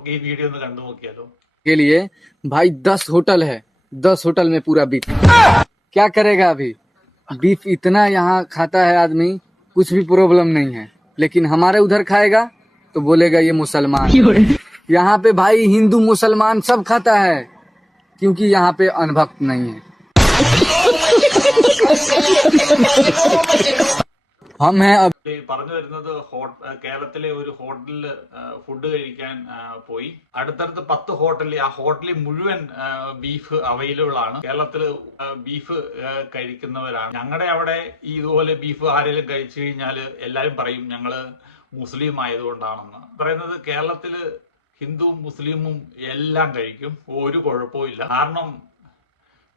നമുക്ക് ഈ വീഡിയോ ഒന്ന് കണ്ടു നോക്കിയാലോ के लिए भाई दस होटल है दस होटल में पूरा बीफ क्या करेगा अभी बीफ इतना यहाँ खाता है आदमी कुछ भी प्रॉब्लम नहीं है लेकिन हमारे उधर खाएगा तो बोलेगा ये मुसलमान यहाँ पे भाई हिंदू मुसलमान सब खाता है क्योंकि यहाँ पे अनभक्त नहीं है हम हैं अब ഈ പറഞ്ഞു വരുന്നത് കേരളത്തിലെ ഒരു ഹോട്ടലിൽ ഫുഡ് കഴിക്കാൻ പോയി. അടുത്തടുത്ത് പത്ത് ഹോട്ടലിൽ ആ ഹോട്ടലിൽ മുഴുവൻ ബീഫ് അവൈലബിൾ ആണ്. കേരളത്തിൽ ബീഫ് കഴിക്കുന്നവരാണ്. ഞങ്ങളുടെ അവിടെ ഈ ഇതുപോലെ ബീഫ് ആരെങ്കിലും കഴിച്ചു കഴിഞ്ഞാൽ എല്ലാവരും പറയും ഞങ്ങൾ മുസ്ലിം ആയതുകൊണ്ടാണെന്ന്. പറയുന്നത് കേരളത്തിൽ ഹിന്ദുവും മുസ്ലിമും എല്ലാം കഴിക്കും. ഒരു കുഴപ്പവും ഇല്ല. കാരണം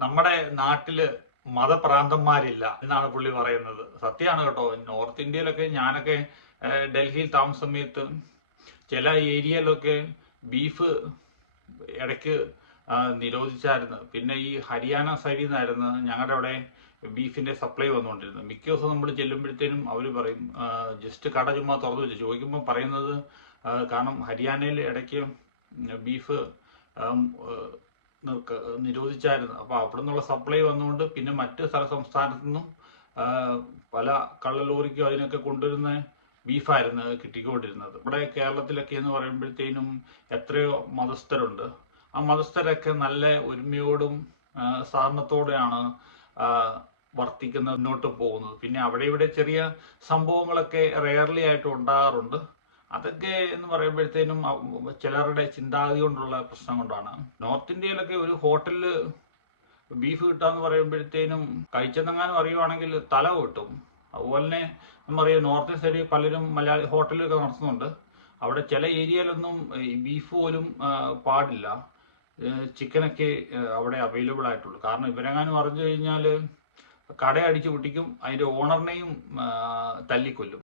നമ്മുടെ നാട്ടിൽ മതപ്രാന്തന്മാരില്ല എന്നാണ് പുള്ളി പറയുന്നത്. സത്യമാണ് കേട്ടോ. നോർത്ത് ഇന്ത്യയിലൊക്കെ ഞാനൊക്കെ ഡൽഹി ഡൽഹിയിൽ താമസ സമയത്ത് ചില ഏരിയയിലൊക്കെ ബീഫ് ഇടയ്ക്ക് നിരോധിച്ചായിരുന്നു. പിന്നെ ഈ ഹരിയാന സൈഡിൽ നിന്നായിരുന്നു ഞങ്ങളുടെ അവിടെ ബീഫിന്റെ സപ്ലൈ വന്നുകൊണ്ടിരുന്നത്. മിക്ക ദിവസം നമ്മൾ ചെല്ലുമ്പോഴത്തേനും അവർ പറയും ജസ്റ്റ് കട ചുമ്മാ തുറന്നു വെച്ചു. ചോദിക്കുമ്പോൾ പറയുന്നത് കാരണം ഹരിയാനയിൽ ഇടയ്ക്ക് ബീഫ് നിരോധിച്ചായിരുന്നു. അപ്പോൾ അവിടെ നിന്നുള്ള സപ്ലൈ വന്നുകൊണ്ട് പിന്നെ മറ്റ് സ്ഥല സംസ്ഥാനത്തു നിന്നും പല കള്ളലോറിക്കും അതിനൊക്കെ കൊണ്ടുവരുന്ന ബീഫായിരുന്നു കിട്ടിക്കൊണ്ടിരുന്നത്. ഇവിടെ കേരളത്തിലൊക്കെ എന്ന് പറയുമ്പോഴത്തേനും എത്രയോ മതസ്ഥരുണ്ട്. ആ മതസ്ഥരൊക്കെ നല്ല ഒരുമയോടും സഹകരണത്തോടെയാണ് വർത്തിക്കുന്നത് മുന്നോട്ട് പോകുന്നത്. പിന്നെ അവിടെ ഇവിടെ ചെറിയ സംഭവങ്ങളൊക്കെ റെയർലി ആയിട്ട് ഉണ്ടാകാറുണ്ട്. അതൊക്കെ എന്ന് പറയുമ്പോഴത്തേനും ചിലരുടെ ചിന്താഗതി കൊണ്ടുള്ള പ്രശ്നം കൊണ്ടാണ്. നോർത്ത് ഇന്ത്യയിലൊക്കെ ഒരു ഹോട്ടലിൽ ബീഫ് കിട്ടാന്ന് പറയുമ്പോഴത്തേനും കഴിച്ചെന്നെങ്ങാനും അറിയുവാണെങ്കിൽ തല കിട്ടും അതുപോലെ തന്നെ നമ്മറിയാം നോർത്ത് സൈഡിൽ പലരും മലയാളി ഹോട്ടലൊക്കെ നടത്തുന്നുണ്ട്. അവിടെ ചില ഏരിയയിലൊന്നും ബീഫ് പോലും പാടില്ല. ചിക്കനൊക്കെ അവിടെ അവൈലബിൾ ആയിട്ടുള്ളൂ. കാരണം ഇവരെങ്ങാനും അറിഞ്ഞു കഴിഞ്ഞാൽ കട അടിച്ചു പൊട്ടിക്കും അതിന്റെ ഓണറിനെയും തല്ലിക്കൊല്ലും.